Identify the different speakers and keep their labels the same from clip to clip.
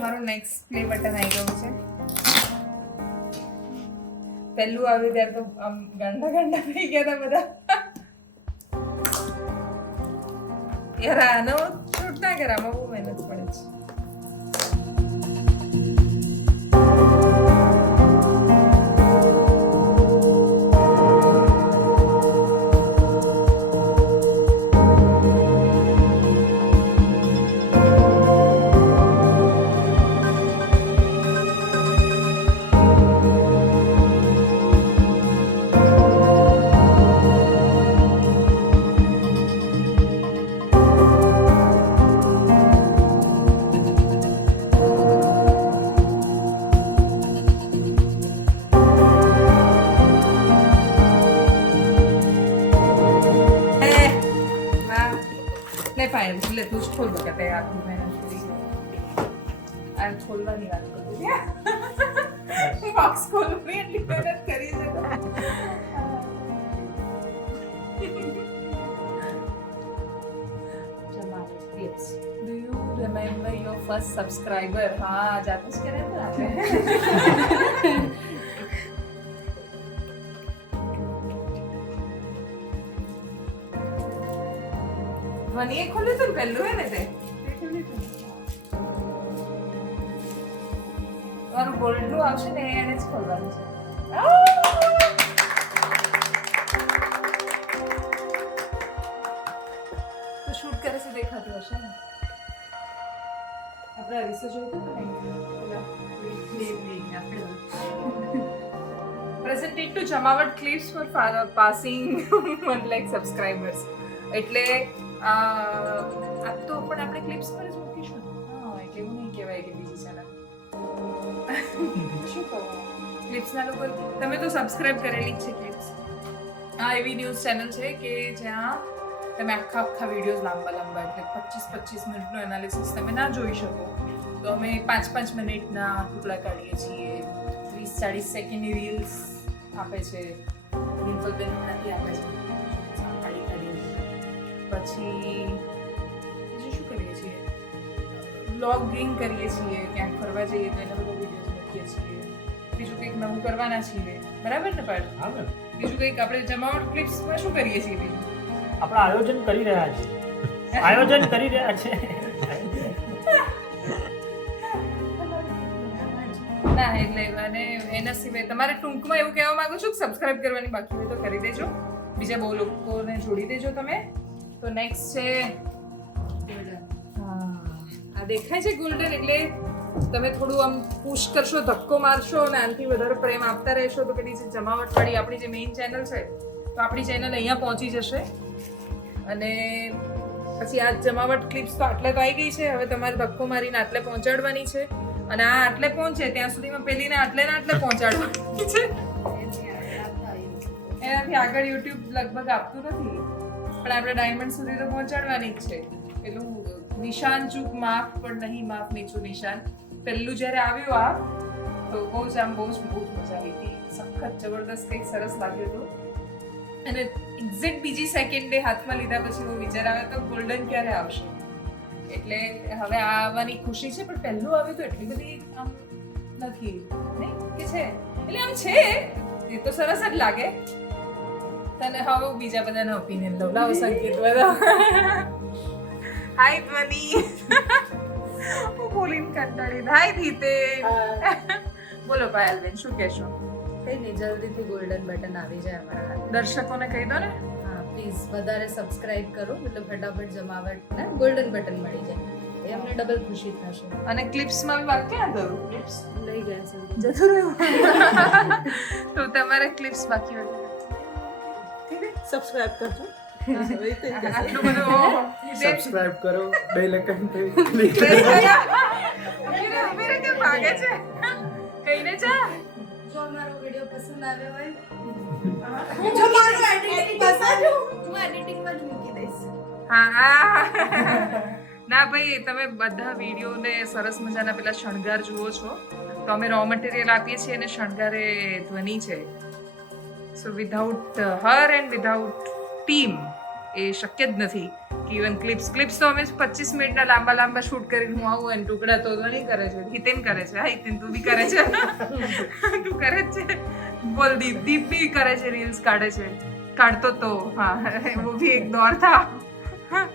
Speaker 1: મારું next play button આવી ગયું છે. પહેલું આવ્યું ત્યારે તો આમ ગંડા ગંડા થઈ ગયા હતા બધા. યાર, આનો શૂટ ના કર આમાં બહુ મહેનત પડે છે. લે પાયલ લે તું જ ખોલ બકા તે આખું મહેનત કરી આ ખોલવાની વાત કરું બોક્સ ખોલવાની એટલી મહેનત કરી છે તો. Do you remember your first subscriber? हाँ जाते જ ને ખોલ્યું હતું ને પહેલું હે ને તે? તમારું ગોલ્ડનું આવશે ને એને જ ખોલવાનું છે. તો શૂટ કરે છે દેખાતું હશે ને? આપણે જોયું હતું ને? Presented to Jamawat clips for passing one like subscribers એટલે આ તો પણ આપણે ક્લિપ્સ પર જ મૂકીશું હા એટલે એવું નહીં કહેવાય કે બીજી ચેનલ શું કહું? ક્લિપ્સના લોકો તમે તો સબસ્ક્રાઇબ કરેલી જ છે ક્લિપ્સ આ એવી ન્યૂઝ ચેનલ છે કે જ્યાં તમે આખા આખા વિડીયોઝ લાંબા લાંબા એટલે પચીસ પચીસ મિનિટનું એનાલિસિસ તમે ના જોઈ શકો. તો અમે પાંચ પાંચ મિનિટના ટુકડા કાઢીએ છીએ. ત્રીસ ચાળીસ સેકન્ડની રીલ્સ આપે છે. ડિમ્પલબેન નથી આપે. છે પછી બીજું શું કરીએ છીએ? બ્લોગિંગ કરીએ છીએ ક્યાંક ફરવા જઈએ તો એના બધા વિડીયોઝ મૂકીએ છીએ. બીજું કંઈક નવું કરવાના છીએ. બરાબર ને પણ
Speaker 2: હા મેમ.
Speaker 1: બીજું કંઈક આપણે જમાવટ ક્લિપ્સમાં શું કરીએ છીએ બીજું?
Speaker 2: આપણે આયોજન કરી રહ્યા છીએ આયોજન કરી રહ્યા છે.
Speaker 1: ના એટલે અને એના સિવાય તમારે ટૂંકમાં એવું કહેવા માંગુ છું કે સબસ્ક્રાઇબ કરવાની બાકી હોય તો કરી દેજો. બીજા બહુ લોકોને જોડી દેજો તમે. તો નેક્સ્ટ છે હા, આ દેખાય છે ગોલ્ડન એટલે તમે થોડું આમ પુશ કરશો ધક્કો મારશો અને આનાથી વધારે પ્રેમ આપતા રહેશો તો પેલી જે જમાવટવાળી આપણી જે મેઇન ચેનલ છે તો આપણી ચેનલ અહીંયા પહોંચી જશે. અને પછી આ જમાવટ ક્લિપ્સ તો આટલે તો આવી ગઈ છે હવે તમારે ધક્કો મારીને આટલે પહોંચાડવાની છે. અને આ આટલે પહોંચે ત્યાં સુધીમાં પેલીને આટલે ને આટલે પહોંચાડવાની છે. એનાથી આગળ યુટ્યુબ લગભગ આપતું નથી. પણ આપણે ડાયમંડ સુધી તો પહોંચાડવાની જ છે. પેલું નિશાન ચૂક માફ પણ નહીં માફ નીચું નિશાન. પહેલું જ્યારે આવ્યું આ, તો બહુ જ આમ બહુ જ બહુ મજા આવી હતી. સખત જબરદસ્ત કંઈક સરસ લાગ્યું હતું. અને એક્ઝેક્ટ બીજી સેકન્ડે હાથમાં લીધા પછી એવો વિચાર આવે તો ગોલ્ડન ક્યારે આવશે? એટલે હવે આ આવવાની ખુશી છે, પણ પહેલું આવ્યું તો એટલી બધી આમ નથી, નહીં? કે છે? એટલે આમ છે. એ તો સરસ જ લાગે. તને હવે હું બીજા બધાના ઓપિનિયન લઉં લાવો સંકેત બધો. હાય ધ્વનિ હું બોલીને કંટાળી. હાય ધીતે બોલો પાયલબેન શું કહેશો?
Speaker 3: કઈ નહીં જલ્દીથી ગોલ્ડન બટન આવી જાય અમારા
Speaker 1: દર્શકોને કહી દો ને.
Speaker 3: હા પ્લીઝ વધારે સબસ્ક્રાઇબ કરો મતલબ ફટાફટ જમાવટ ને ગોલ્ડન બટન મળી જાય. એ અમને ડબલ ખુશી થશે.
Speaker 1: અને ક્લિપ્સમાં બી વાત ક્યાં કરું ક્લિપ્સ
Speaker 3: લઈ ગયા છે.
Speaker 1: જતું રહ્યું. તો તમારે ક્લિપ્સ બાકી હતી
Speaker 4: સબસ્ક્રાઇબ કરજો.
Speaker 1: આટલું બધું ઓહો.
Speaker 5: સબસ્ક્રાઇબ કરો બે લેકન પે
Speaker 1: ક્લિક કરો ભાગે છે? કહીને જા.
Speaker 3: જો અમારો વિડિયો પસંદ આવ્યો હોય
Speaker 4: જો મારું એડિટિંગ પસંદ
Speaker 3: હું એડિટિંગમાં જ મૂકી દઈશ.
Speaker 1: હા. હા ના ભાઈ તમે બધા વિડીયોને સરસ મજાના પેલા શણગાર જુઓ છો. તો અમે રો મટીરિયલ આપીએ છીએ અને શણગારે ધ્વનિ છે. So without her and without team એ શક્ય જ નથી કે ઇવન ક્લિપ્સ ક્લિપ્સ તો અમે પચીસ મિનિટના લાંબા લાંબા શૂટ કરીને હું આવું અને ટુકડા તો નહીં કરે છે. હિતેન કરે છે. હા હિતેન તું બી કરે છે. તું કરે જ છે. બોલ દીપ દીપ બી કરે છે રીલ્સ કાઢે છે. કાઢતો તો હા એવો બી એક દોર થા.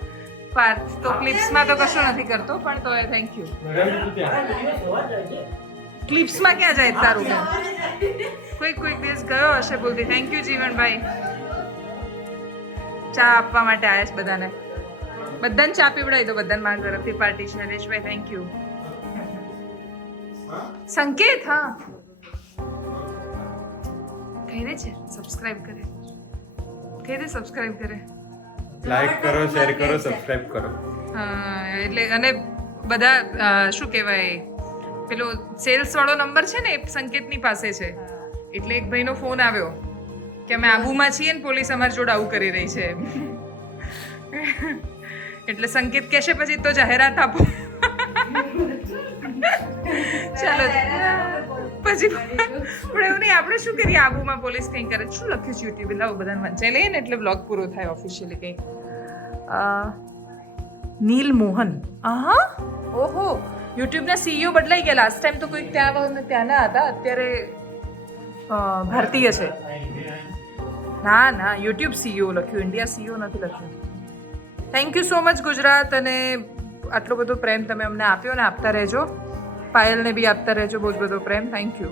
Speaker 1: પાર્થ તો ક્લિપ્સમાં તો કશું નથી કરતો પણ તો એ થેન્ક યુ ક્લિપ્સમાં ક્યાં જાય તારું? કોઈક કોઈક દિવસ ગયો હશે ભૂલથી થેન્ક યુ જીવનભાઈ. ચા આપવા માટે આવ્યા છે બધાને. બધાને ચા પીવડાવી દો બધાને મારા તરફથી પાર્ટી છે. હરેશભાઈ થેન્ક યુ સંકેત હા. કહી દે છે સબસ્ક્રાઇબ કરે. કહી દે સબસ્ક્રાઇબ કરે.
Speaker 6: લાઈક કરો શેર કરો સબસ્ક્રાઇબ કરો.
Speaker 1: હા એટલે અને બધા શું કહેવાય? પેલો સેલ્સ વાળો નંબર છે ને એ સંકેતની પાસે છે. એટલે એક ભાઈનો ફોન આવ્યો કે અમે આબુમાં છીએ ને પોલીસ અમારી જોડે આવું કરી રહી છે. એટલે સંકેત કહેશે પછી તો જાહેરાત આપો. ચાલો. પછી પણ એવું નહીં, આપણે શું કરીએ? આબુમાં પોલીસ કંઈ કરે? શું લખ્યું છે યુટ્યુબ લાવો, બધાને વંચાઈ લઈએ ને એટલે બ્લોગ પૂરો થાય ઓફિશિયલી કંઈ. નીલ મોહન આહા. ઓહો. યુટ્યુબના સીઈઓ બદલાઈ ગયા. લાસ્ટ ટાઈમ તો કોઈક ત્યાં ત્યાંના હતા. અત્યારે ભારતીય છે. ના ના, યુટ્યુબ સીઈઓ લખ્યું. ઇન્ડિયા સીઈઓ નથી લખ્યું. Thank you so much Gujarat. અને આટલો બધો પ્રેમ તમે અમને આપ્યો ને આપતા રહેજો. પાયલને બી આપતા રહેજો. બહુ જ બધો પ્રેમ. Thank you